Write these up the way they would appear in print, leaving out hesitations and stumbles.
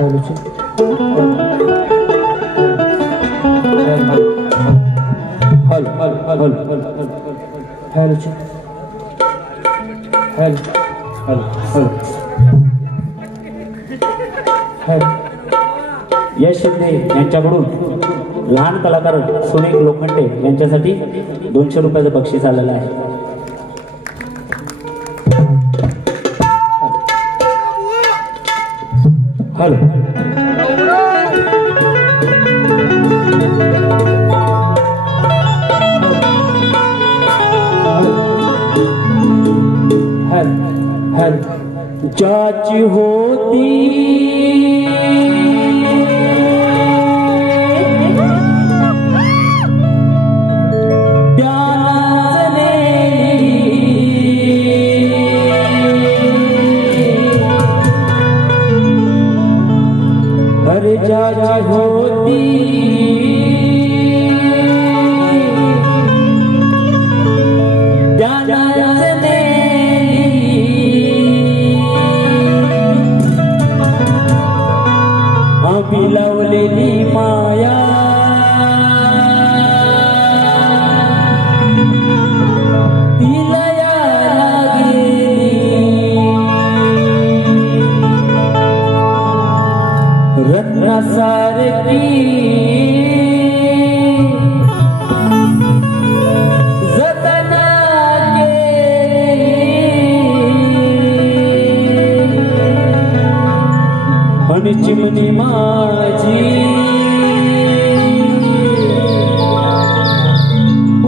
यश शिंदे यांच्याकडून लहान कलाकार सुनील लोखंडे यांच्यासाठी 200 रुपयाचं बक्षीस आलेलं आहे. हॅलो ज्याची होती ज्याची होती बिलवलेली माया तिलया रत्नासारखी जतना आणि चिमणी माझी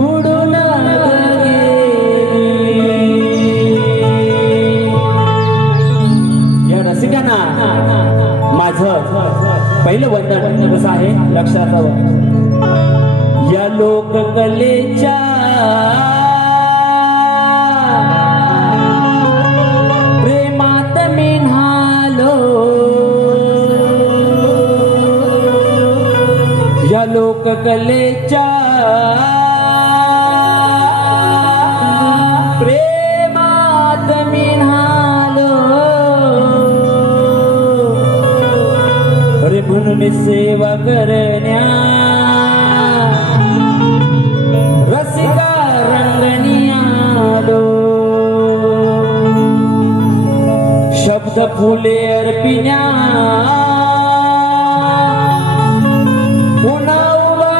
उडून या रसिकांना माझं पहिलं वंदन कसं आहे लक्षात हवं. या लोककलेच्या प्रेमात मी न्हालो, या लोककलेच्या प्रेमात मी न्हालो, अरे म्हणून सेवा करण्या रसिका रंगणी आलो. शब्द फुले अर्पिण्या पुन्हा उभा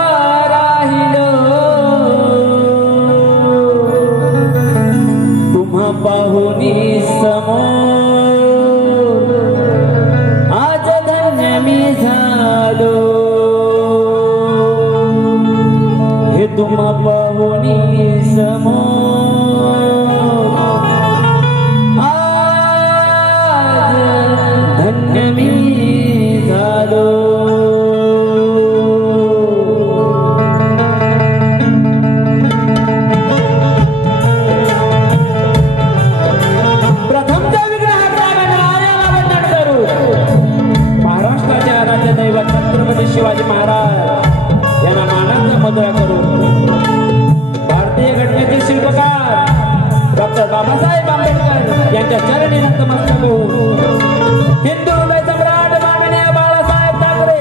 राहिलो, तुम्हा पाहुनी समोर आज धन्य मी झालो. हे तुम्हा पाहुनी समोर आज धन्य मी झालो. शिवाजी महाराज यांना मानाचा मुद्रा करून भारतीय घटनेचे शिल्पकार डॉक्टर बाबासाहेब आंबेडकर यांच्या चरणी नतमस्तक होऊन हिंदू हृदय सम्राट माननीय बाळासाहेब ठाकरे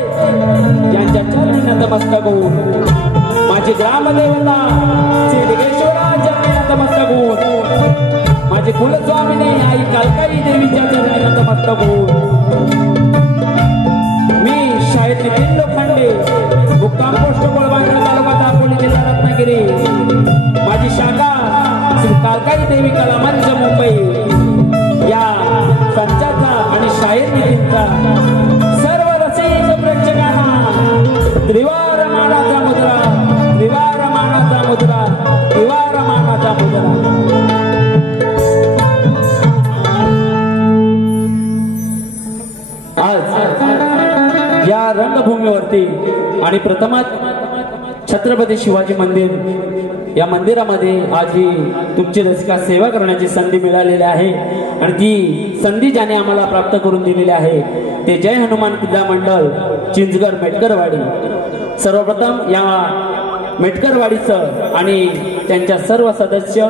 यांच्या चरणी नतमस्तक होऊन माझी ग्रामदेवता श्री लिंगेश्वराच्या चरणी नतमस्तक होऊन माझी कुलस्वामिनी आई कालकाई देवीच्या चरणी नतमस्तक होऊन शाहीर नितीन लोखंडे मुक्काम पोस्ट कोळवांचा तालुका दापोली जिल्हा रत्नागिरी माझी शाखा श्री कालकाई देवी कला मंच मुंबई या संचाचा आणि शाहीर नितीनचा सर्व रसिक प्रेक्षकांना त्रिवार मानाचा मुद्रा, त्रिवार मानाचा मुद्रा, त्रिवार मानाचा मुद्रा. या रंगभूमीवरती आणि प्रथमात छत्रपती शिवाजी मंदिर या मंदिरामध्ये आज ही तुमची रसिका सेवा करण्याची संधी मिळालेली आहे आणि ती संधी ज्याने आम्हाला प्राप्त करून दिलेली आहे ते जय हनुमान क्रीडा मंडळ चिंचगड मेटकरवाडी. सर्वप्रथम या मेटकरवाडीचं आणि त्यांच्या सर्व सदस्य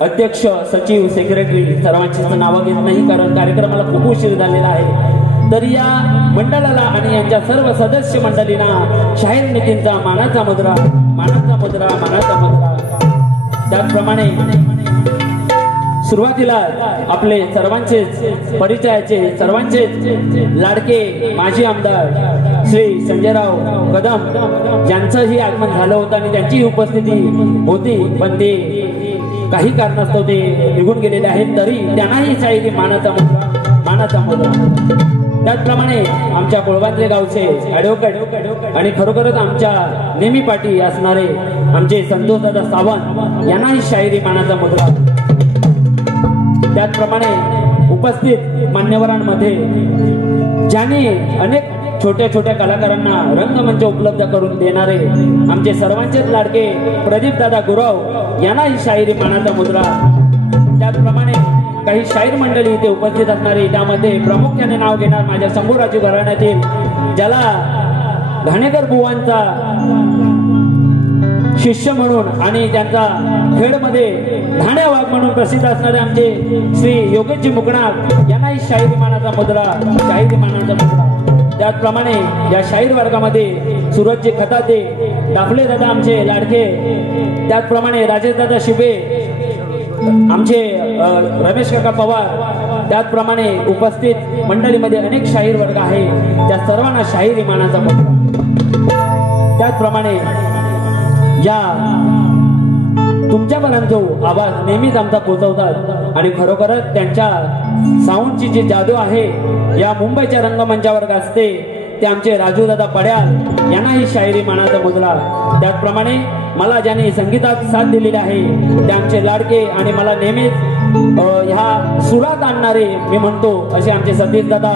अध्यक्ष सचिव सेक्रेटरी सर्वांची नावं घेत नाही कारण कार्यक्रमाला खूप उशीर झालेला आहे. तरी या मंडळाला आणि यांच्या सर्व सदस्य मंडळींना शाहीर नितीनचा मानाचा मुद्रा, मानाचा मुद्रा, मानाचा मुद्रा. त्याचप्रमाणे सुरुवातीला आपले सर्वांचेच परिचयाचे, सर्वांचेच लाडके माजी आमदार श्री संजयराव कदम यांचंही आगमन झालं होतं आणि त्यांची उपस्थिती होती, पण ते काही कारणास्तव ते निघून गेलेले आहेत. तरी त्यांनाही शाहिरी मानाचा मुद्रा, मानाचा मुद्रा. त्याचप्रमाणे आमच्या कोळवांद्रे गावचे ॲडव्होकेट आणि खरोखरच आमच्या नेहमी पाठी असणारे आमचे संतोषदादा सावंत यांनाही शाहिरी मानाचा मुद्रा. त्याचप्रमाणे उपस्थित मान्यवरांमध्ये ज्यांनी अनेक छोट्या छोट्या कलाकारांना रंगमंच उपलब्ध करून देणारे आमचे सर्वांचेच लाडके प्रदीप दादा गुरव यांनाही शाहिरी मानाचा मुद्रा. त्याचप्रमाणे काही शाहीर मंडळी इथे उपस्थित असणारे, त्यामध्ये प्रामुख्याने नाव घेणार माझ्या शंभूराजू घराण्यातील, ज्याला घाणेकर बुवांचा शिष्य म्हणून आणि त्यांचा खेडमध्ये धाण्या वाघ म्हणून प्रसिद्ध असणारे आमचे श्री योगेशजी मुकणात यांनाही शाहिरी मानाचा मुद्रा, शाहिरी मानाचा मुद्रा. त्याचप्रमाणे या शाहीर वर्गामध्ये सूरजजी खताते, दाफले दादा आमचे लाडके, त्याचप्रमाणे राजेश दादा शिबे, आमचे रमेश काका पवार, त्याचप्रमाणे उपस्थित मंडळीमध्ये अनेक शाहीर वर्ग आहे, त्या सर्वांना शाहिरी मानाचा मुद्रा. त्याचप्रमाणे या तुमच्यापर्यंत जो आवाज नेहमीच आमचा पोहोचवतात आणि खरोखरच त्यांच्या साऊंडची जी जादू आहे या मुंबईच्या रंगमंचावर गाजते ते आमचे राजू दादा पड्याल यांनाही शाहिरी मानाचा मुद्रा. त्याचप्रमाणे मला ज्यांनी संगीतात साथ दिलेली आहे ते आमचे लाडके आणि मला नेहमीच ह्या सुरात आणणारे मी म्हणतो असे आमचे सतीश दादा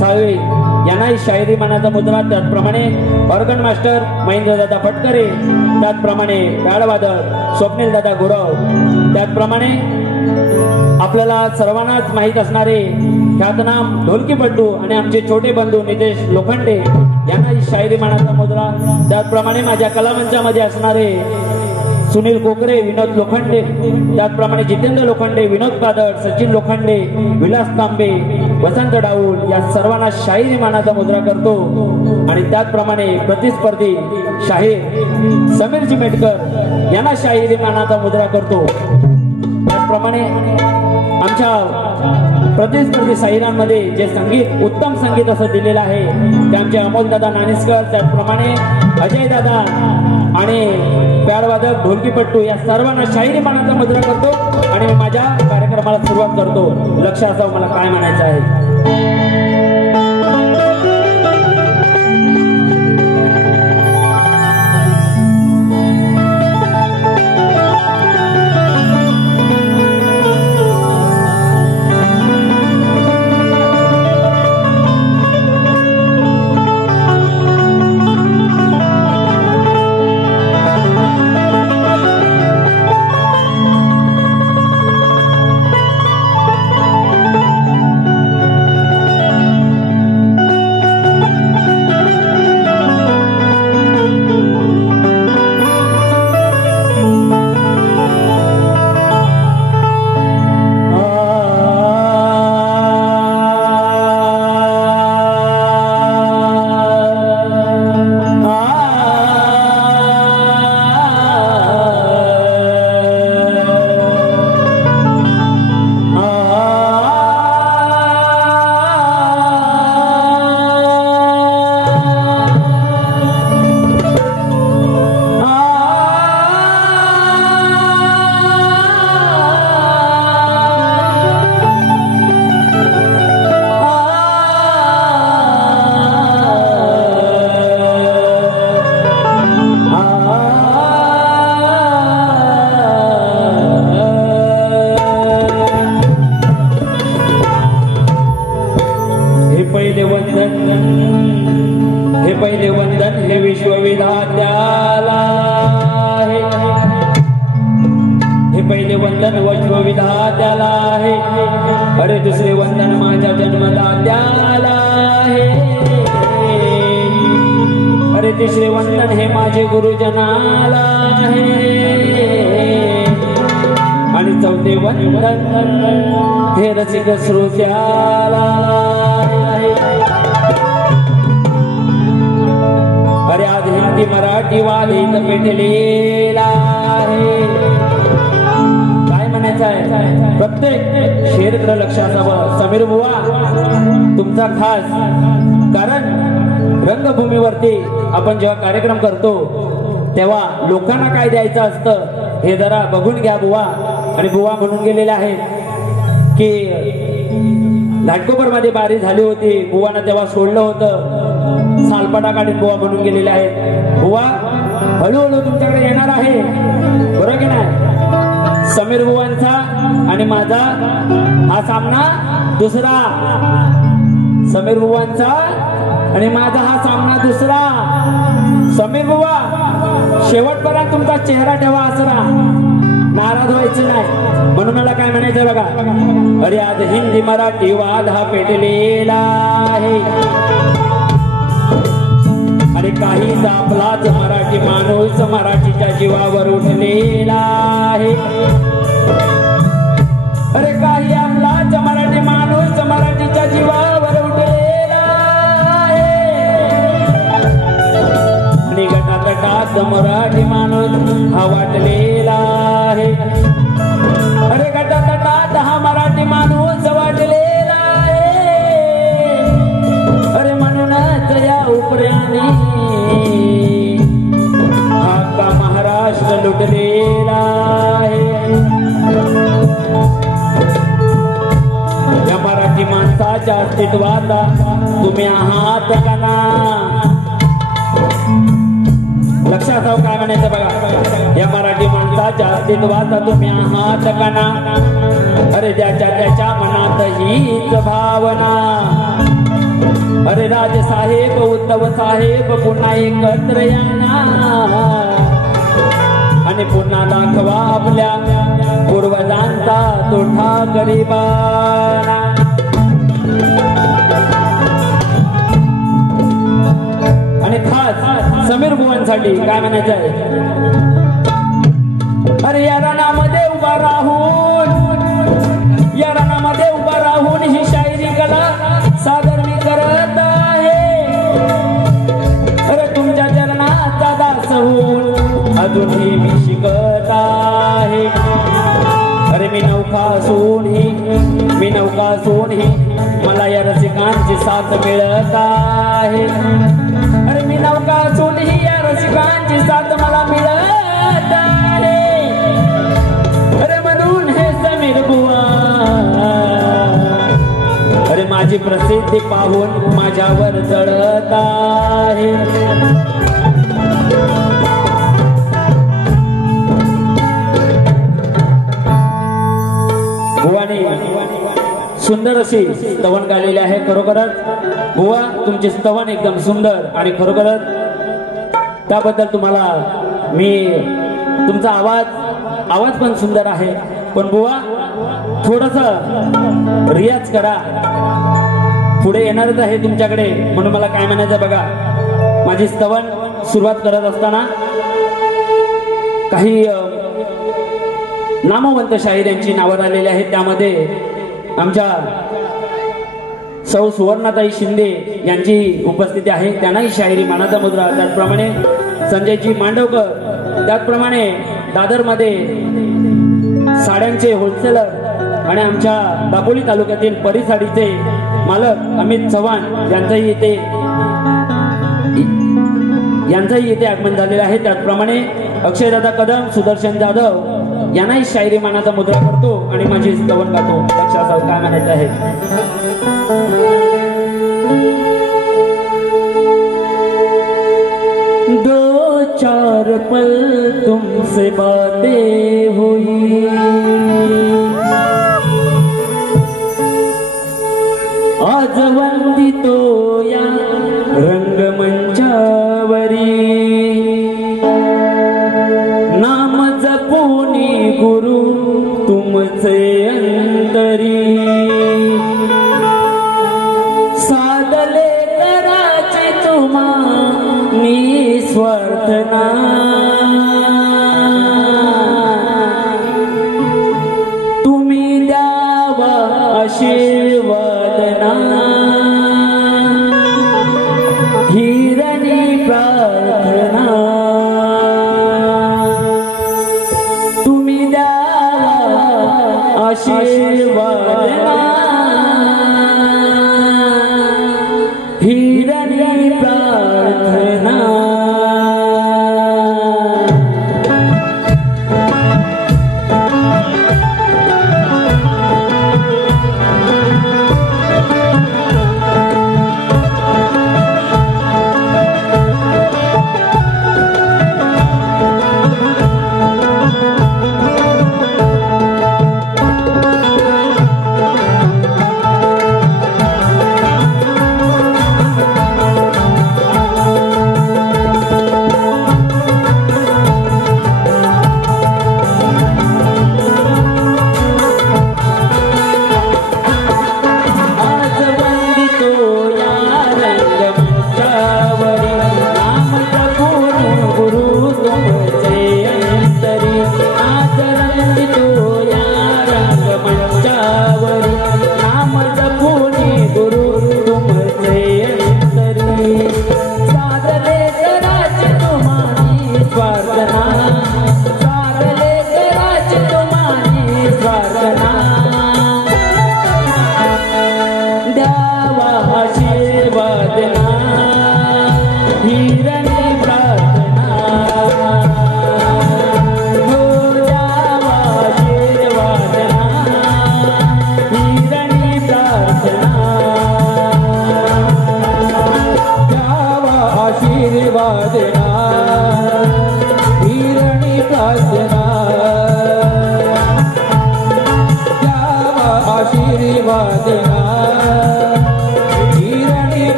साळवे यांनाही शाहिरी मानाचा मुद्रा. त्याचप्रमाणे ऑर्गन मास्टर महेंद्र दादा फटकरे, त्याचप्रमाणे गाडवादक स्वप्नील दादा गुरव, त्याचप्रमाणे आपल्याला सर्वांनाच माहीत असणारे ख्यातनाम ढोलकीपट्टू आणि आमचे छोटे बंधू नितेश लोखंडे यांनाही शाहिरी मानाचा मुद्रा. त्याचप्रमाणे माझ्या कलामंचामध्ये असणारे सुनील कोकरे, विनोद लोखंडे, त्याचप्रमाणे जितेंद्र लोखंडे, विनोद पादळ, सचिन लोखंडे, विलास तांबे, वसंत डाऊल या सर्वांना शाहिरी मानाचा मुद्रा करतो. आणि त्याचप्रमाणे प्रतिस्पर्धी शाहीर समीरजी मेटकर यांना शाहिरी मानाचा मुद्रा करतो. त्याचप्रमाणे आमच्या प्रतिस्पर्धी शाहिरांमध्ये जे संगीत उत्तम संगीत असं दिलेलं आहे ते आमचे अमोलदादा नानिस्कर, त्याचप्रमाणे अजय दादा आणि पॅडवादक ढोलकीपट्टू या सर्वांना शाहिरी मानाचा मुद्रा करतो. आणि मी माझ्या कार्यक्रमाला सुरुवात करतो. लक्ष असावं मला काय म्हणायचं आहे. पहिले वंदन हे विश्वविधात्याला आहे, हे पहिले वंदन विश्वविधात्याला आहे, अरे दुसरे वंदन माझ्या जन्मदात्याला आहे, अरे तिसरे वंदन हे माझे गुरुजनाला आहे, आणि चौथे वंदन हे रसिक श्रोत्याला आहे. अरे आज हिंदी मराठी वालीत पेटलेला आहे. काय म्हणायचं आहे, प्रत्येक शेरकडे लक्ष असावं. समीर बुवा तुमचा खास, कारण रंगभूमीवरती आपण जेव्हा कार्यक्रम करतो तेव्हा लोकांना काय द्यायचं असतं हे जरा बघून घ्या बुवा. आणि बुवा म्हणून गेलेले आहेत की घाटकोपर मध्ये बारी झाली होती, बुवानं तेव्हा सोडलं होतं, सालपाटा काढून बुवा म्हणून गेलेले आहेत. बुवा हळूहळू तुमच्याकडे येणार आहे, बरोबर की नाही. समीर बुवांचा आणि माझा हा सामना दुसरा, समीर बुवांचा आणि माझा हा सामना दुसरा. समीर बुवा शेवटपर्यंत तुमचा चेहरा ठेवा असरा, नाराज व्हायचं नाही. म्हणून मला काय म्हणायचं बघा, अरे आज हिंदी मराठी वाद हा पेटलेला आहे. आणि काहीच आपलाच मराठी माणूस मराठीच्या जीवावर उठलेला आहे. अरे काही आपलाच मराठी माणूस मराठीच्या जीवावर उठलेला आहे. आणि गटातटात मराठी माणूस हा वाटलेला आहे. अरे गटातटात हा मराठी माणूस वाटलेला आहे. अरे म्हणूनच या उपऱ्याने हा महाराष्ट्र लुटलेला आहे. या मराठी माणसाच्या अस्तित्वात तुम्ही आहात का ना. लक्षात ठेवा काय म्हणायचं बघा, या मराठी माणसाच्या अस्तित्वात तुम्ही आहात का ना. अरे त्याच्या मनात हीच भावना. अरे राजसाहेब उद्धव साहेब पुन्हा एकत्र या आणि पुन्हा दाखवा आपल्या पूर्वजांचा तोठा गरिबांना. आणि खास समीर बुवांसाठी काय म्हणायचं आहे, अरे या रणामध्ये उभा राहून, या रणामध्ये उभा राहून ही शायरी कला सादर मी करत आहे. अरे तुमच्या चरणाचा दास होऊन अजूनही मी शिकत आहे. अरे मी नौका असूनही मला या रसिकांची साथ मिळत आहे. अरे मी नौका असूनही या रसिकांची साथ मला मिळत आहे. अरे म्हणून हे समीर बुवा अरे माझी प्रसिद्धी पाहून माझ्यावर जळत आहे. बुवाने सुंदर अशी स्तवन गालेली आहे. खरोखरच बुवा तुमचे स्तवन एकदम सुंदर आणि खरोखरच त्याबद्दल तुम्हाला मी, तुमचा आवाज पण सुंदर आहे. पण बुवा थोडस रियाज करा, पुढे येणारच आहे तुमच्याकडे. म्हणून मला काय म्हणायचं बघा, माझी स्तवन सुरुवात करत असताना काही नामवंत शाहीरांची नावं आलेली आहेत. त्यामध्ये आमच्या सौ सुवर्णाताई शिंदे यांची उपस्थिती आहे, त्यांनाही शाहिरी मानाचा मुद्रा. त्याचप्रमाणे संजयजी मांडवकर, त्याचप्रमाणे दादरमध्ये साड्यांचे होलसेलर आणि आमच्या दापोली तालुक्यातील परिसाडीचे मालक अमित चव्हाण यांचंही इथे आगमन झालेलं आहे. त्याचप्रमाणे अक्षयदादा कदम, सुदर्शन जाधव यांनाही शायरी मानाचा मुद्रा करतो आणि माझी स्तवन गातो. लक्षात काय म्हणायचं आहे, दो चार पल तुमसे बातें हुई, आज वंदितो या रंगमंचावरी, नाम जपुनी गुरु तुमचे अंतरी, साधले कराचे तुम्हा निस्वार्थना, तुम्ही द्यावा आशीर्वादना, प्रार्थना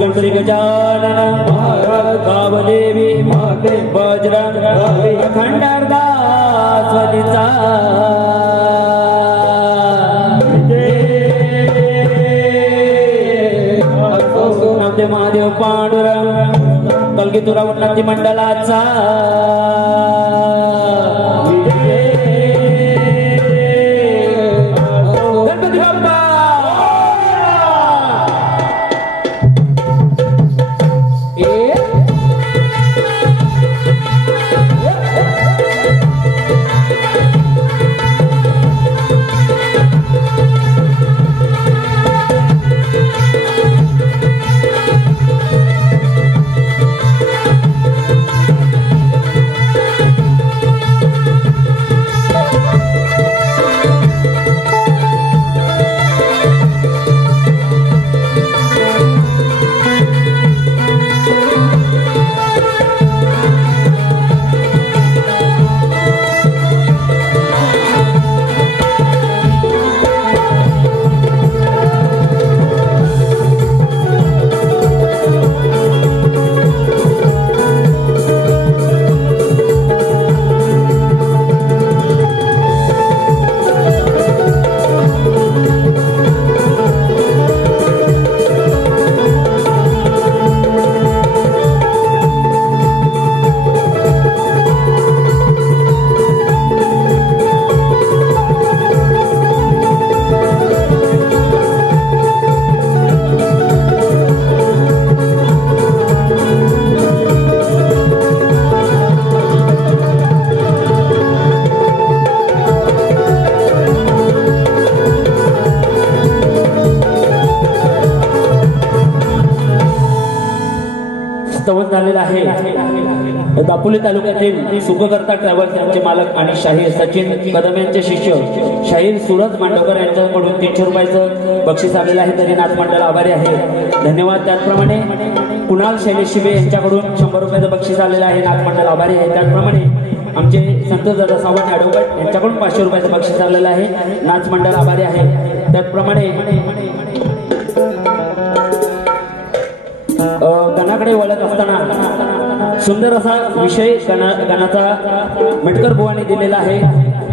गणपती गजानन महाराज गावदेवी माते बजरंग खंडारदास वदीचा नामदेव महादेव पांडुरंग कलगीतुरा उन्नती मंडळाचा गणपती बाप्पा झालेला आहे। दापोली तालुक्यातील सुखकर्ता ट्रॅव्हल्स यांचे मालक आणि शाहीर सचिन कदम यांचे शिष्य शाहीर सुरज मांडवकर यांच्याकडून 300 रुपयाचं बक्षीस आलेलं आहे, तरी नाथ मंडळ आभारी आहे, धन्यवाद। त्याचप्रमाणे कुणाल शैलेश शिबे यांच्याकडून 100 रुपयाचं बक्षीस आलेलं आहे, नाथ मंडळ आभारी आहे। त्याचप्रमाणे आमचे संतोष दादा सावंत ॲडव्होकेट यांच्याकडून 500 रुपयाचं बक्षीस आलेलं आहे, नाथ मंडळ आभारी आहे। त्याचप्रमाणे गणाकडे वळत असताना सुंदर असा विषय गणाचा मेटकर बुवाने दिलेला आहे।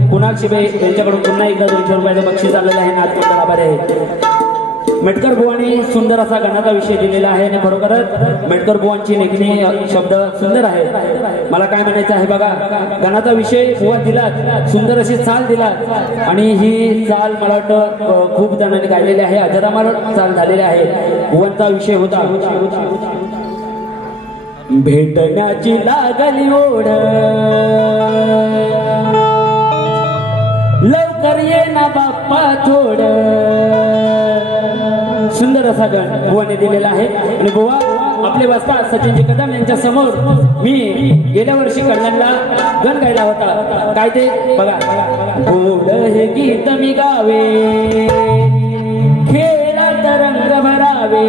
कुणाल शिबे यांच्याकडून पुन्हा एकदा 200 रुपयाचं बक्षीस आलेलं आहे, नाथ मंडळ आभारी आहे। मेटकर बुवाने सुंदर असा गणाचा विषय दिलेला आहे आणि खरोखरच मेटकर बुवांची लेखणी शब्द सुंदर आहे। मला काय म्हणायचं आहे बघा, गणाचा विषय बुवा दिला, सुंदर अशी चाल दिला आणि ही चाल मला वाटतं खूप जणांनी गायलेली आहे, अजरामर चाल झालेली आहे। बुवांचा विषय होता भेटण्याची लागली ओढ, लवकर ये ना बाप्पा थोड, सुंदर असा गण बुवाने दिलेला आहे। आणि बुवा आपले वास्ता सचिनजी कदम यांच्या समोर मी गेल्या वर्षी कल्याणला गण गायला होता, काय ते बघा। गोड हे गीत मी गावे, खेळात रंग भरावे,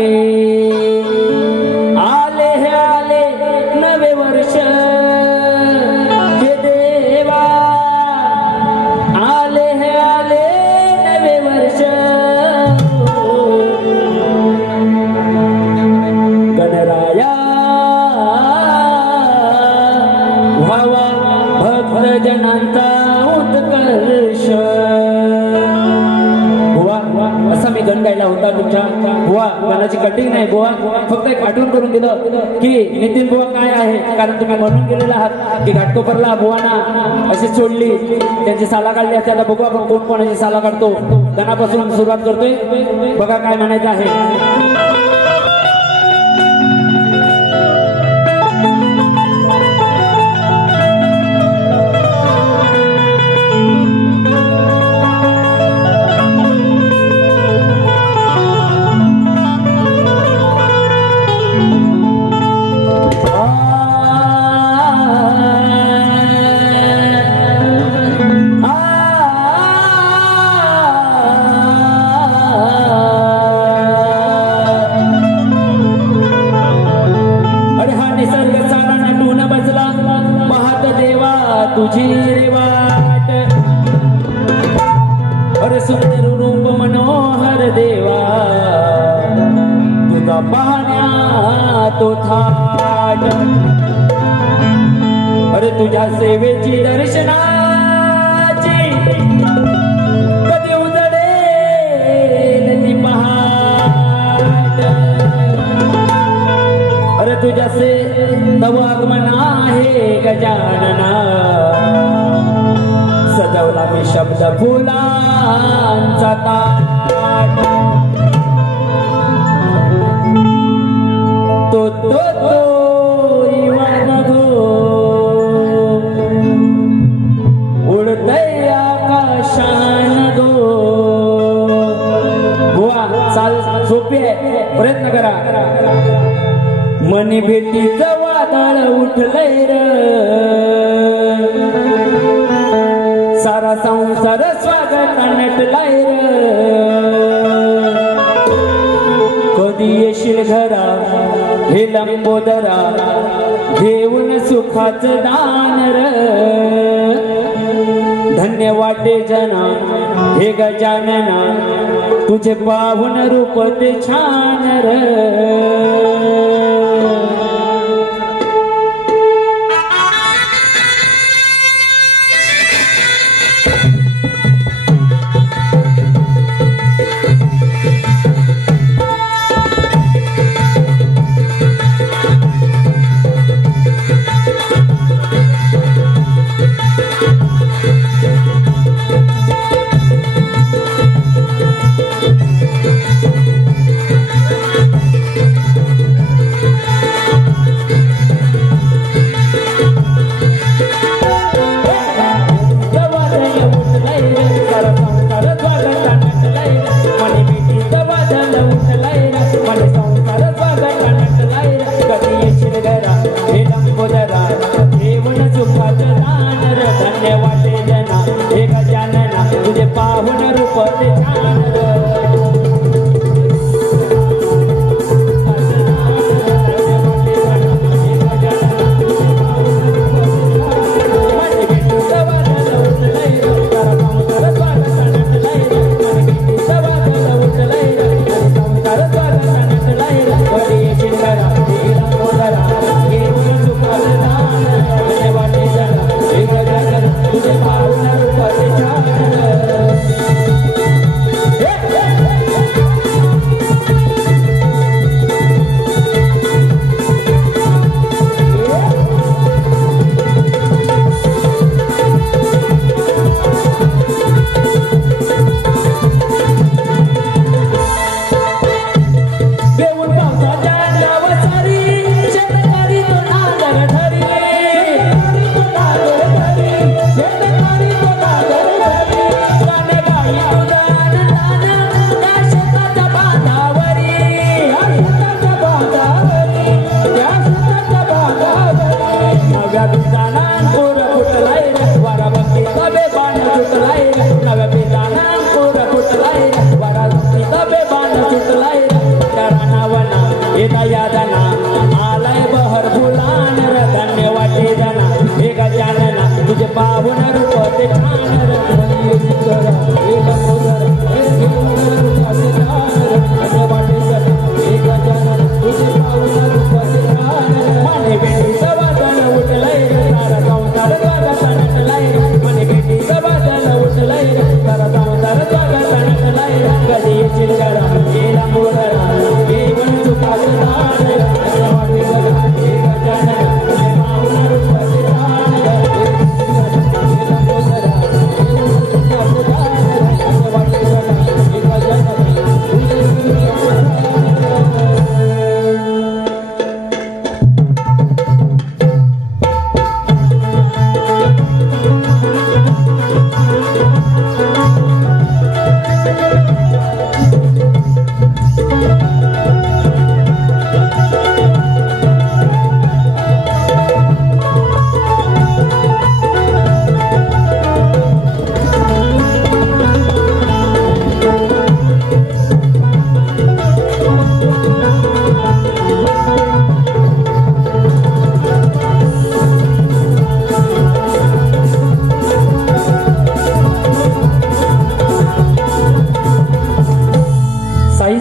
आले हे आले नवे वर्ष, हे देवा आले हे आले नवे वर्ष, गणराया व्हावा भक्त जनांचा उत्कर्ष। बुवा असा मी गण गायला होता तुमच्या, बुवा गणाची कटिंग नाही, बुवा फक्त एक आठवण करून दिलं की नितीन बुवा काय आहे, कारण तुम्ही म्हणून गेलेला आहात की घाटकोपरला बुवाना अशी सोडली, त्यांची साला काढली असते, आता बघू आपण कोण कोणाची साला काढतो। गणापासून सुरुवात करतोय, बघा काय म्हणायचं आहे। तुझी रे वाट, अरे सुंदर रूप मनोहर देवा, तुझा पाहण्या तो थाट अरे तुझ्या सेवेची दर्शनाची कधी उजडेल ती पहाट अरे तुझ्या से तव आगमन आहे गजानना सजवला मी शब्द फुलांचा ताट तो इवान धो उडतय आकाशान धो बुवा चाल सोपी आहे प्रयत्न करा मनी भेटीचं वादळ उठलंय र सारा संसार स्वागत नटलाय र कधी येशील घरा हे लंबोदरा घेऊन सुखाचं दान र धन्य वाटे जना हे गजानना तुझे पावन रूप ते छान र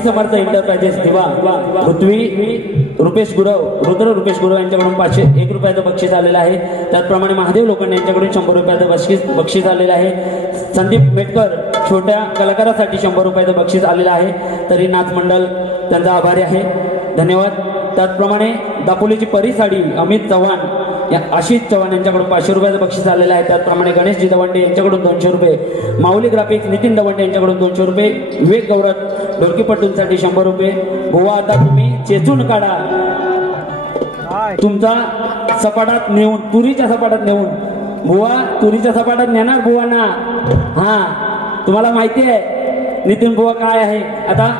समर्थ एंटरप्राइजेस दिवा पृथ्वी रुपेश गुरव रुपेश गुरव यांच्याकडून 1 रुपयाचं बक्षीस आलेलं आहे. त्याचप्रमाणे महादेव लोखंडे यांच्याकडून 100 रुपयाचं बक्षीस आलेलं आहे. संदीप मेटकर छोट्या कलाकारासाठी 100 रुपयाचं बक्षीस आलेलं आहे. तरी नाच मंडळ त्यांचा आभारी आहे, धन्यवाद. त्याचप्रमाणे दापोलीची परिसाडी अमित चव्हाण आशिष चव्हाण यांच्याकडून 500 रुपयाचं बक्षीस आलेलं आहे. त्याचप्रमाणे गणेशजी दवंडे यांच्याकडून 200 रुपये, माऊली ग्राफिक्स नितीन दवंडे यांच्याकडून 200 रुपये, विवेक गौरव ढोलकीपट्टूंसाठी 100 रुपये. बुवा आता तुम्ही चेचून काढा तुमचा सपाटात नेऊन, तुरीच्या सपाटात नेऊन. बुवा तुरीच्या सपाटात नेणार बुवांना. हा तुम्हाला माहिती आहे नितीन बुवा काय आहे. आता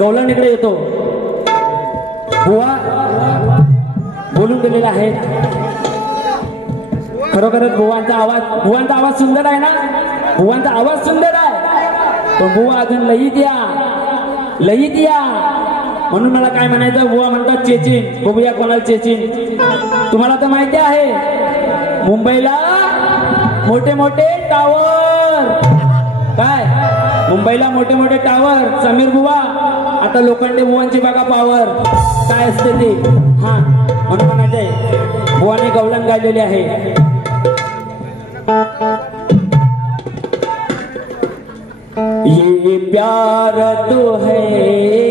गौलान इकडे येतो. बुवा बोलून गेलेला आहे. खरोखरच बुवांचा आवाज सुंदर आहे ना. बुवांचा आवाज सुंदर आहे, पण बुवा अजून लयीत या. म्हणून मला काय म्हणायचं, बुवा म्हणतात चेचिन. बघूया कोणाला चेचिन. तुम्हाला तर माहिती आहे मुंबईला मोठे मोठे टावर. काय मुंबईला मोठे मोठे टावर. समीर बुवा आता लोखंडे बुवांची बघा पावर काय असते ते. हा म्हणून म्हणायचंय बुवाने गवलन गायलेली आहे. ये प्यार तो है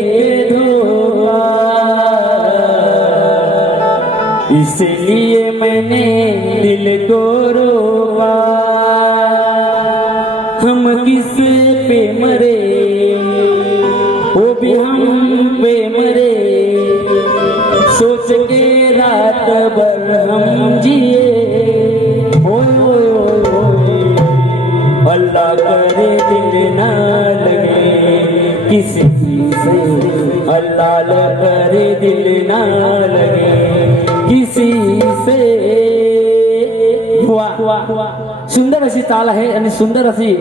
कि धोखा, इसलिए मैंने दिल को रोका. हम किस पे मरे वो भी हम पे मरे, सोच के रात भर हम जिए. अल्लाह करे दिल ना लगे किसी से, अल्लाह करे दिल ना लगे किसी से. बुवा सुंदर अशी चाल आहे आणि सुंदर अशी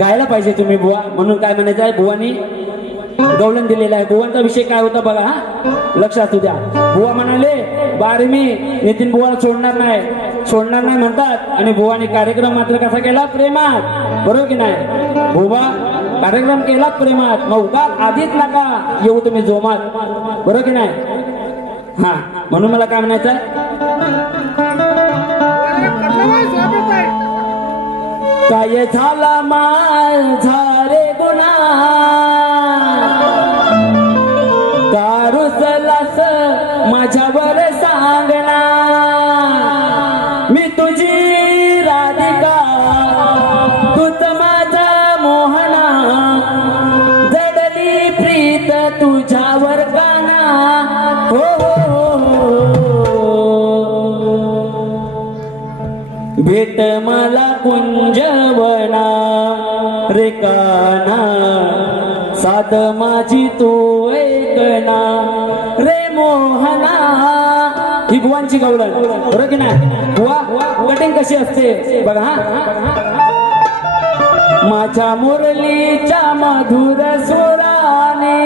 गायला पाहिजे तुम्ही बुवा. म्हणून काय म्हणायचं आहे, बुवानी गवलन दिलेला आहे. बुवांचा विषय काय होता बघा, हा लक्षात असू द्या. बुवा म्हणाले 12मी नितीन बुवाला सोडणार नाही म्हणतात, आणि बुवाने कार्यक्रम मात्र कसा केला, प्रेमात. बरोबर की नाही. बुवा कार्यक्रम केला प्रेमात, मग उगा आधीच नका येऊ तुम्ही जोमात. बरोबर की नाही. हा म्हणून मला काय म्हणायचं, काय झाला माझा रे गुन्हा, कारुसलास माझ्यावर सांगना. मी तुझी राधिका, तूच माझा मोहना, जडली प्रीत तुझ्यावर काना. हो भेट मला कुंजवना रे काना, साध माझी तू ऐकना रे मोहना. ही बुवांची गवलन. बरोबर की नाही. बुवा कटिंग कशी असते बघा. माझ्या मुरलीच्या मधुर सुराने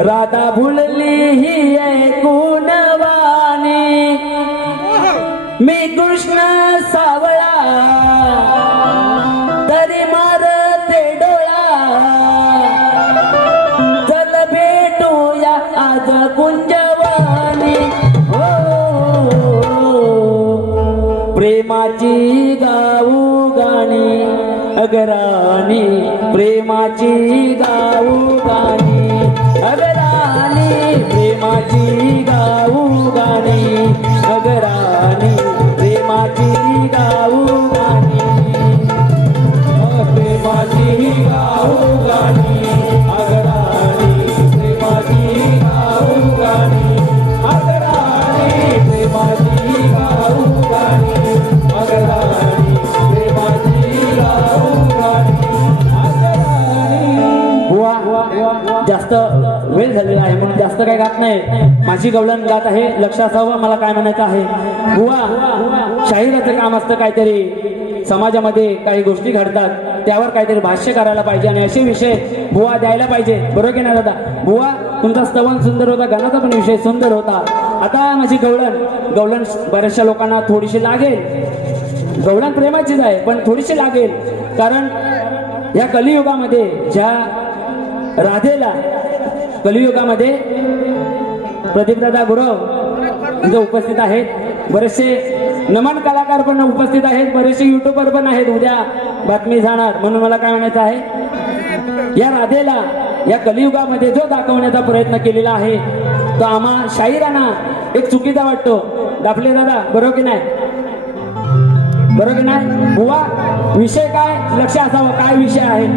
राधा भुलली ही ऐकून वाणी. मी कृष्ण सावळा तरी मारते डोळा, चल भेटूया आज कुंजवानी. प्रेमाची गाऊ गाणी अगराणी, प्रेमाची गाऊ गाणी अगराणी, प्रेमाची गाऊ गाणी अगराणी, प्रेमाची गाऊ गाणी, प्रेमाची गाऊ गाणी अगराणी, प्रेमाची गाऊ गाणी अगराणी, प्रेमाची गाऊ गाणी अगराणी, प्रेमाची गाऊ गाणी अगराणी. बुवा जास्त वेळ झालेला आहे म्हणून जास्त काही गात नाही. माझी गवलन गात आहे, लक्षात असावं मला काय म्हणायचं आहे. बुवा शाहिराचं काम असतं, काहीतरी समाजामध्ये काही गोष्टी घडतात त्यावर काहीतरी भाष्य करायला पाहिजे आणि असे विषय बुवा द्यायला पाहिजे. बरोबर की नाही दादा. बुवा तुमचा स्तवन सुंदर होता, गाण्याचा पण विषय सुंदर होता. आता माझी गवलन बऱ्याचशा लोकांना थोडीशी लागेल. गवलन प्रेमाचीच आहे पण थोडीशी लागेल, कारण या कलियुगामध्ये ज्या राधेला कलियुगामध्ये प्रदीपदादा गुरव इथे उपस्थित आहेत, बरेचसे नमन कलाकार पण उपस्थित आहेत, बरेचसे युट्यूबर पण आहेत, उद्या बातमी जाणार. म्हणून मला काय म्हणायचं आहे, या राधेला या कलियुगामध्ये जो दाखवण्याचा प्रयत्न केलेला आहे तो आम्हा शाहिरांना एक चुकीचा वाटतो. दाफले दादा बरोबर की नाही, बरोबर की नाही बुवा? विषय काय लक्ष असावं, काय विषय आहे?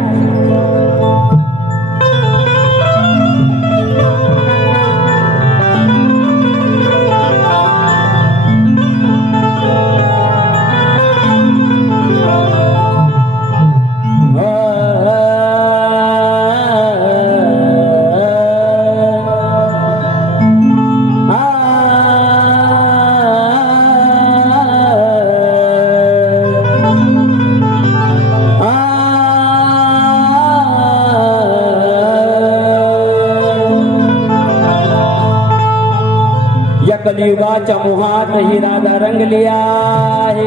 कलियुगाच्या मोहात ही राधा रंगली आहे,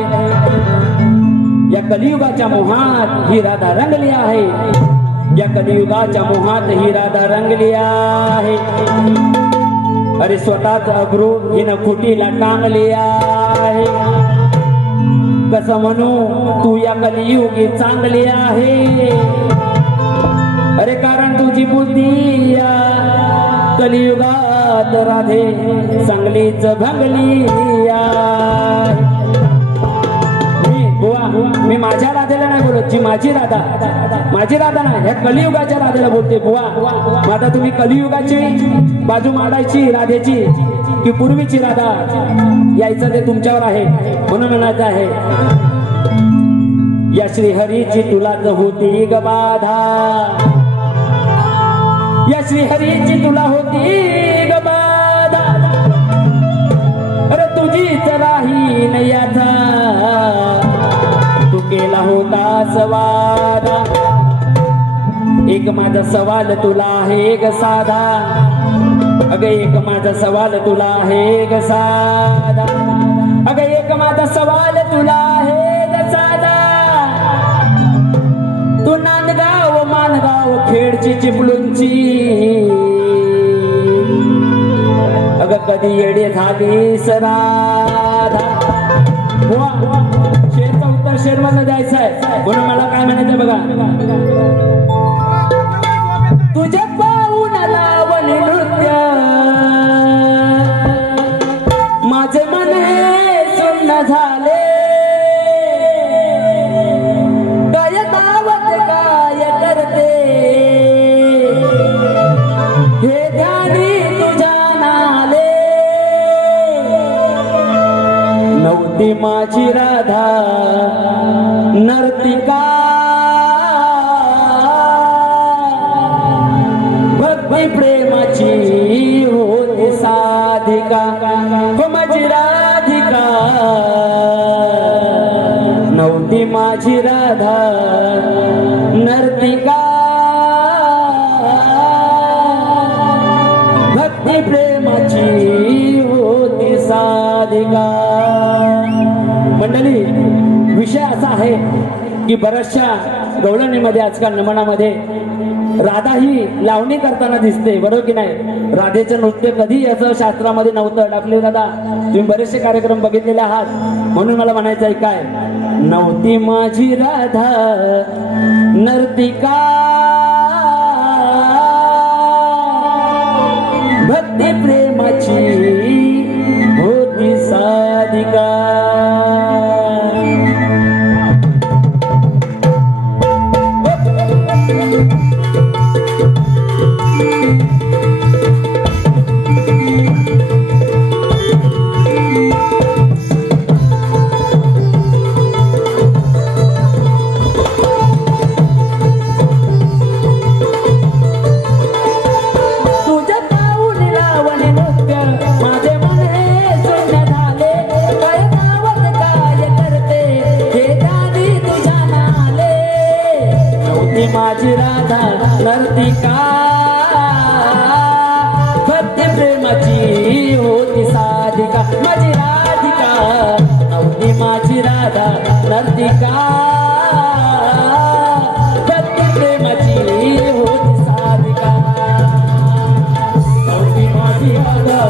या कलियुगाच्या मोहात ही राधा रंगली आहे, या कलियुगाच्या मोहात ही राधा रंगली आहे. अरे स्वतःच अब्रू हिनं खुटीला टांगली आहे, कसं म्हणू तू या कलियुगी चांगली आहे. अरे कारण तुझी बुद्धी या कलियुगात राधे चांगलीच भंगली. मी माझ्या राधेला नाही बोलत, जी माझी राधा ना ह्या कलियुगाच्या राधेला बोलते. बुवा मग आता तुम्ही कलियुगाची बाजू मांडायची राधेची की पूर्वीची राधा, यायचं ते तुमच्यावर आहे. म्हणून म्हणायचं आहे, या श्रीहरीची तुलाच होती ग बाधा, या श्रीहरीची तुला होती ग बाधा. अरे तुझीच राहीन याचा तू केला होता सवादा. एक माझा सवाल तुला आहे ग साधा, अग एक माझा सवाल तुला आहे ग साधा, अग एक माझा सवाल तुला आहे ग साधा. तू नांदगाव मानगाव खेडची चिपळूणची, अग कधी येडे झालीस राधा. शेरचा उत्तर शेर मधनं द्यायचं आहे. म्हणून मला काय म्हणायचं बघा, तुझ्या पाहून लावणी नृत्य माझे मन सुन्न झाले. काय दावत काय करते हे ध्यानी तुझ्या नाले. नव्हती माझी राधा नर्तिका, भक्ती प्रेमाची होती साधिका. हो माझी राधिका नव्हती माझी राधा नर्तिका, भक्ती प्रेमाची होती साधिका. मंडळी विषय असा आहे की बऱ्याचशा गवळणीमध्ये आजकाल नमनामध्ये राधा ही लावणी करताना दिसते, बरोबर की नाही? राधेचं नृत्य कधी याचं शास्त्रामध्ये नव्हतं. डापले दादा तुम्ही बरेचसे कार्यक्रम बघितलेले आहात. म्हणून मला म्हणायचं आहे काय, नव्हती माझी राधा नर्तिका, भक्ती प्रेमाची होती साधिका. माझी राधा नर्तिका, भक्ती प्रेमाची होती साधिका. माझी राधिका नव्हती माझी राधा नर्तिका, भक्ती प्रेमाची होती साधिका. नव्हती माझी राधा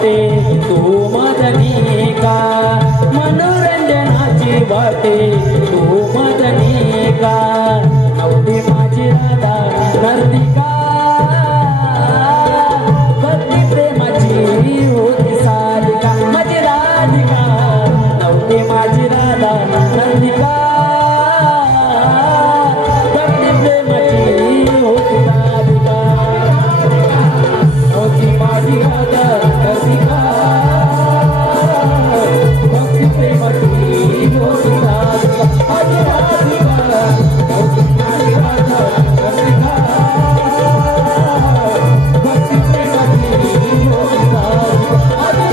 वाटे तू मदनी का, मनोरंजनाची वाटे तू मदनी का, नव्हती माझी राधा नर्तिका, भक्ती प्रेमाची होती साधिका, माझी राधिका, नव्हती माझी राधा नर्तिका, भक्ती प्रेमाची होती साधिका, नव्हती माझी राधा नर्तिका, भक्ती प्रेमाची होती साधिका, माझी राधिका, नव्हती माझी राधा नर्तिका, भक्ती प्रेमाची होती साधिका, माझी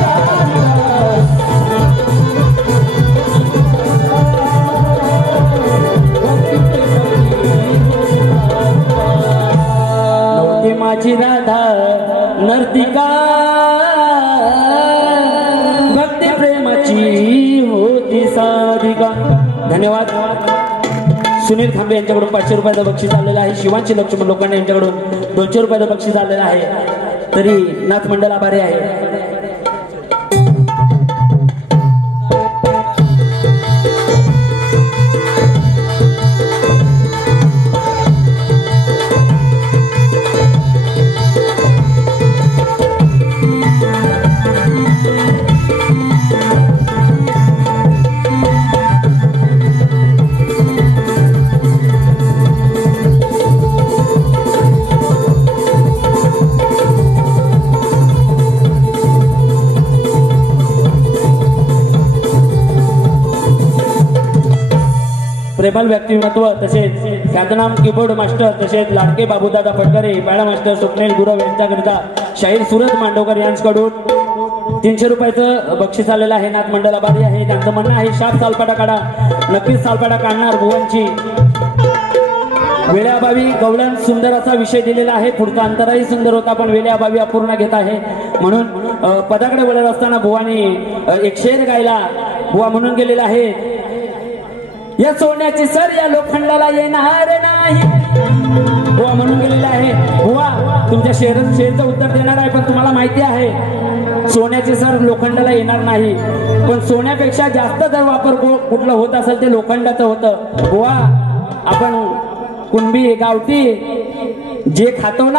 माझी राधा नर्तिका, भक्ती प्रेमाची होती साधिका. धन्यवाद. सुनील खांबे यांच्याकडून 500 रुपयाचं बक्षीस आलेलं आहे. शिवांची लक्ष्मण लोखंडे यांच्याकडून 200 रुपयाचं बक्षीस आलेलं आहे. तरी नाथ मंडळ आभारी आहे. प्रेमल व्यक्तिमत्व तसेच ख्यातनाम कीबोर्ड मास्टर तसेच लाडके बाबूदादा फटकरे, पाळा मास्टर स्वप्नील गुरव यांच्याकरिता शाहीर सुरज मांडवकर यांच्याकडून 300 रुपयाचं बक्षीस आलेलं आहे. नाथ मंडळ आभारी आहे. त्यांचं म्हणणं आहे शाप सालपाटा काढा. नक्कीच सालपाटा काढणार. बुवांची वेळेअभावी गवळण सुंदर असा विषय दिलेला आहे. पुढचा अंतराही सुंदर होता पण वेळेअभावी अपूर्ण घेत आहे. म्हणून पदाकडे वळत असताना बुवानी एक शेर गायला. बुवा म्हणून गेलेला आहे, या सोन्याची सर या लोखंडाला येणार नाही. बुवा म्हणून गेलेला आहे. बुवा तुमच्या शेरचं उत्तर देणार आहे पण तुम्हाला माहिती आहे सोन्याची सर लोखंडाला येणार नाही. पण सोन्यापेक्षा जास्त जर वापर कुठलं होत असेल ते लोखंडाचं होतं. बुवा आपण कुणबी गावठी जे खातो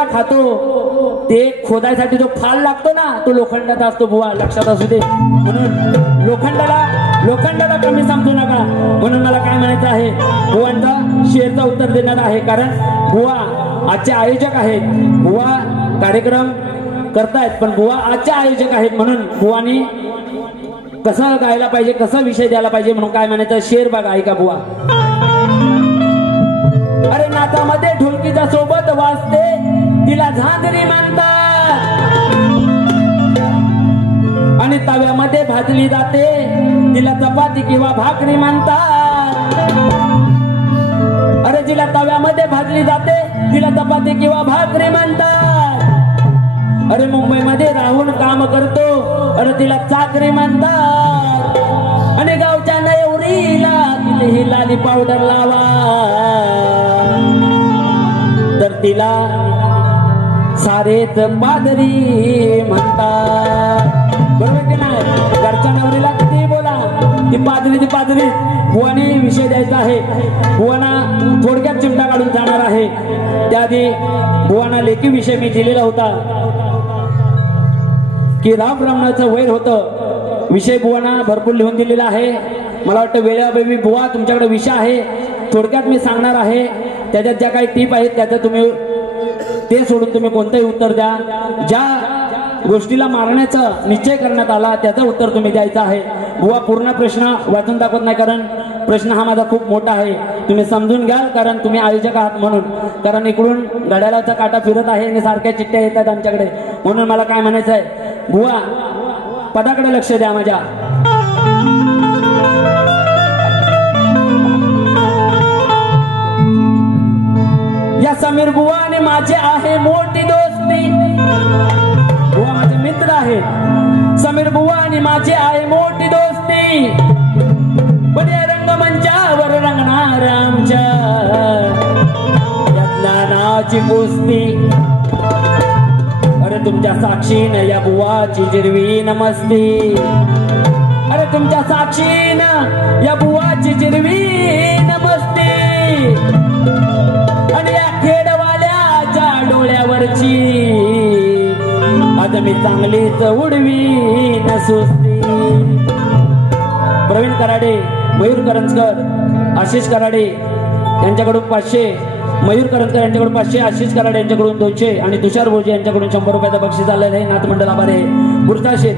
ते खोदायसाठी जो फाल लागतो ना तो लोखंडाचा असतो. बुवा लक्षात असू दे. म्हणून लोखंडाला कमी समजू नका. म्हणून मला काय म्हणायचं आहे, बुवांचा शेरचं उत्तर देणार आहे. कारण बुवा आजचे आयोजक आहेत. बुवा कार्यक्रम करतायत पण बुवा आजचे आयोजक आहेत. म्हणून बुवानी कसं गायला पाहिजे, कसा विषय द्यायला पाहिजे म्हणून काय म्हणायचं. शेर बघा ऐका बुवा. अरे नाचामध्ये ढोलकीच्या सोबत वाजते तिला झांजरी म्हणतात, आणि तव्यामध्ये भाजली जाते तिला चपाती किंवा भाकरी म्हणतात. अरे जिला तव्यामध्ये भाजली जाते तिला चपाती किंवा भाकरी म्हणतात. अरे मुंबईमध्ये राहून काम करतो अरे तिला चाकरी म्हणतात. आणि गावच्या नवरीला ही लाली पावडर लावा तर तिला सारेच पादरी म्हणतात. बरोबर की नाही. घरच्या नवरीला किती बोला ती पादरी. बुवानी विषय द्यायचा आहे. बुवाना थोडक्यात चिमटा काढून जाणार आहे. त्याआधी बुवाना लेखी विषय मी दिलेला होता की राम रावणाचं वैर होतं. विषय बुवाना भरपूर लिहून दिलेला आहे. मला वाटतं वेळेअभावी बुवा तुमच्याकडे विषय आहे थोडक्यात मी सांगणार आहे. त्याच्यात ज्या काही टीप आहेत त्याच्यात तुम्ही ते सोडून तुम्ही कोणतंही उत्तर द्या. ज्या गोष्टीला मारण्याचा निश्चय करण्यात आला त्याचं उत्तर तुम्ही द्यायचं आहे. बुवा पूर्ण प्रश्न वाचून दाखवत नाही कारण प्रश्न हा माझा खूप मोठा आहे. तुम्ही समजून घ्याल कारण तुम्ही आयोजक आहात म्हणून. कारण इकडून घड्याळाचा काटा फिरत आहे आणि सारख्या चिठ्ठ्या येतात आमच्याकडे. म्हणून मला काय म्हणायचं आहे, बुवा पदाकडे लक्ष द्या माझ्या. या समीर बुवाने माझे आहे मोठी दोस्ती. बुवा माझे मित्र आहेत. समीर बुवाने माझे आहे मोठी दोस्ती. पण या रंगमंचावर रंगणार आमच्या या ज्ञानाची कुस्ती. अरे तुमच्या साक्षीनं या बुवाची जिरवी नमस्ते, अरे तुमच्या साक्षीनं या बुवाची जिरवी नमस्ते, आणि या खेडवाल्याच्या डोळ्यावरची आज मी चांगलीच उडवी नसुस्ती. प्रवीण कराडे, मयूर करंजकर, आशिष कराडे यांच्याकडून 500, मयूर करंजकर यांच्याकडून 500, आशिष कराडे यांच्याकडून 200 आणि तुषार भोजे यांच्याकडून 100 रुपयाचं बक्षीस आलेलं आहे. नाथ मंडळ आभार आहे. बुरसा शेत.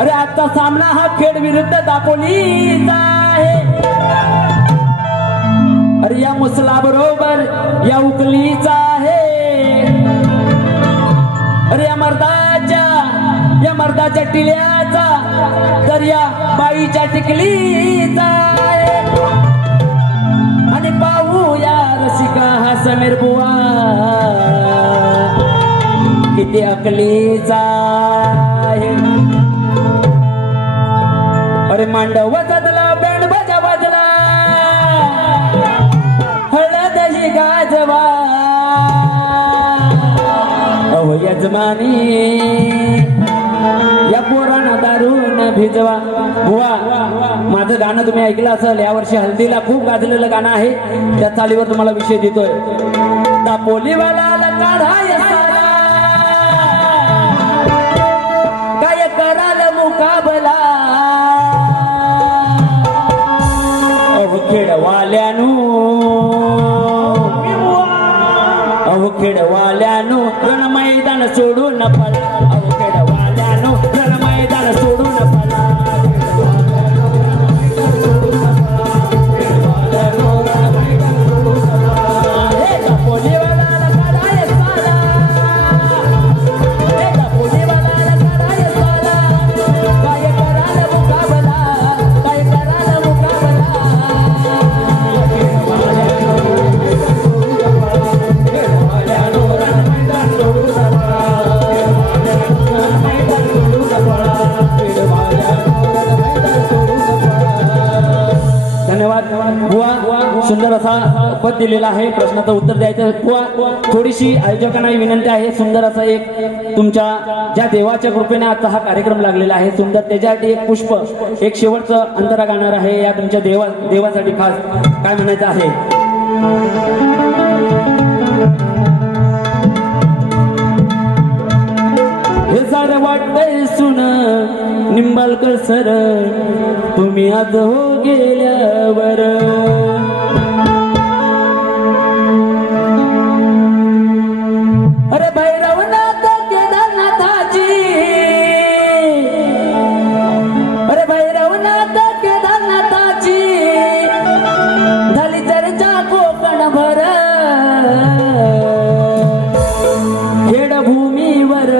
अरे आजचा सामना हा खेड विरुद्ध दापोलीचा आहे. अरे या मुसला बरोबर या उकलीचा आहे. अरे या मर्दाच्या टिल्याचा तर या बाईच्या टिकलीचा आहे. आणि पाहू या रसिका हा समीर बुवा किती अकलीचा आहे. अरे मांडव वाजला, बँड बाजा वाजला, हळद ही गाजवा, अहो यजमानी या पोरांना दारून भिजवा. बुवा माझं गाणं तुम्ही ऐकलं असेल, यावर्षी हल्दीला खूप गाजलेलं गाणं आहे. त्या चालीवर तुम्हाला विषय देतोय. दापोलीवाला काढाय काय कराल मुकाबला, अहो खेडवाल्यानो, अहो खेडवाल्यानो रण मैदान सोडून पळा, अहो खेडवाल्यानो रण मैदान सोडून पळा. सुंदर असा पद दिलेला आहे. प्रश्नाचं उत्तर द्यायचं. थोडीशी आयोजकांना विनंती आहे, सुंदर असं एक तुमच्या ज्या देवाच्या कृपेने आजचा हा कार्यक्रम लागलेला आहे सुंदर, त्याच्यासाठी एक पुष्प, एक शेवटचं अंतरा गाणार आहे. या तुमच्या देवासाठी खास काय म्हणायचं आहे. हे सारं वाटतंय सुन निंबाळकर सर, तुम्ही आज हो गेल्यावर. अरे भैरवनाथ केदारनाथाची, अरे भैरवनाथ केदारनाथाची झाली चर्चा कोकणभर. खेडभूमीवर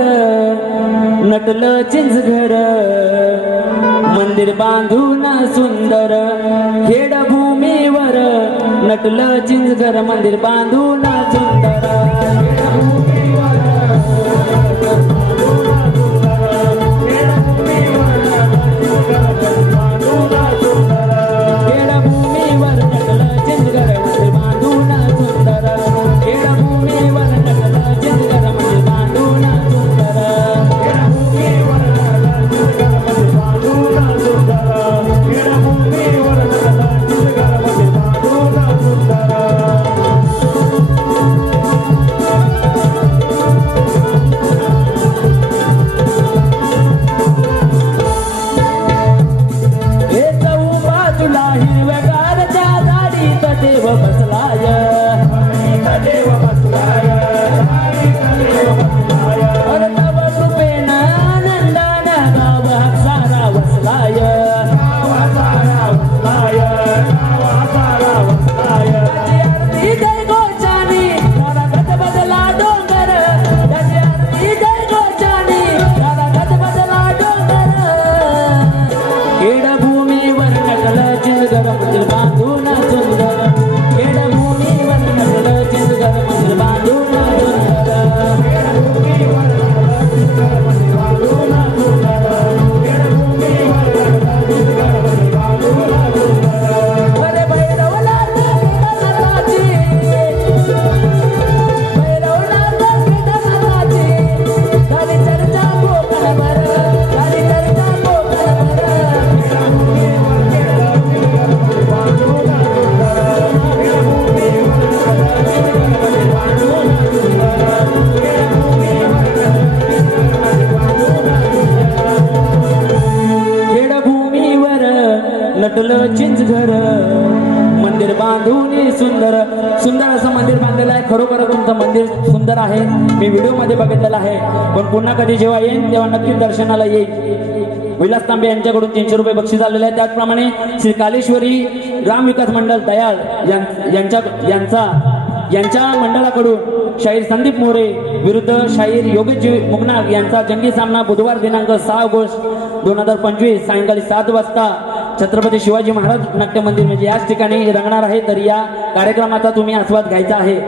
नटलं चिंचघर, मंदिर बांधून सुंदर. खेडभूमीवर नटलं चिंचघर, मंदिर बांधून सुंदर. सुंदर सुंदर असं मंदिर बांधलेलं आहे. खरोखर तुमचं मंदिर सुंदर आहे. मी व्हिडिओ मध्ये बघितलेलं आहे. पण पुन्हा कधी जेव्हा येईन तेव्हा नक्कीच दर्शनाला येईल. विलास तांबे यांच्याकडून 300 रुपये बक्षीस आलेले आहे. त्याचप्रमाणे श्री कालेश्वरी ग्राम विकास मंडळ दयाळ यांच्या मंडळाकडून शाहीर संदीप मोरे विरुद्ध शाहीर योगेश मुगनाग यांचा जंगी सामना बुधवार दिनांक 6 ऑगस्ट 2025 सायंकाळी 7 वाजता छत्रपती शिवाजी महाराज नाट्य मंदिर म्हणजे याच ठिकाणी रंगणार आहे. तर या कार्यक्रमाचा तुम्ही आस्वाद घ्यायचा आहे.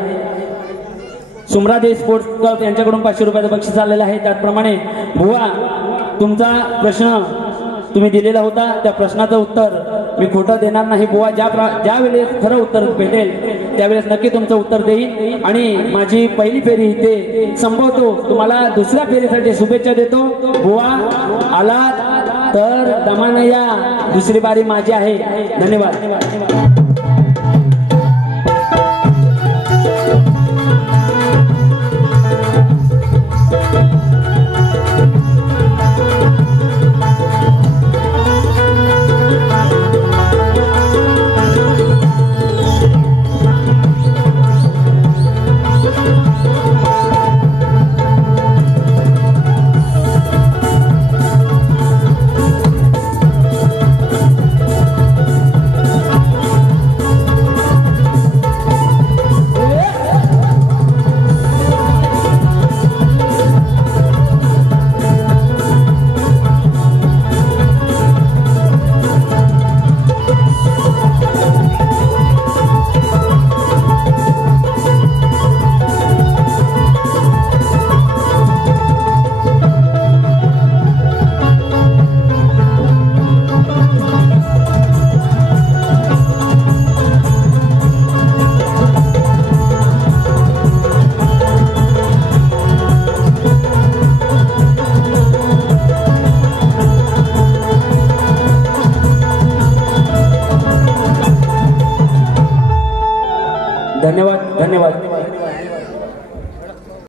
सुमरादे स्पोर्ट्स क्लब यांच्याकडून 500 रुपयाचं बक्षीस आलेलं आहे. त्याचप्रमाणे बुवा तुमचा प्रश्न तुम्ही दिलेला होता, त्या प्रश्नाचं उत्तर मी खोटं देणार नाही. बुवा ज्या वेळेस खरं उत्तर भेटेल त्यावेळेस नक्की तुमचं उत्तर देईन. आणि माझी पहिली फेरी इथे संपवतो. तुम्हाला दुसऱ्या फेरीसाठी शुभेच्छा देतो. बुवा आलात तर दमानं या, दुसरी बारी माझी आहे. धन्यवाद. धन्यवाद.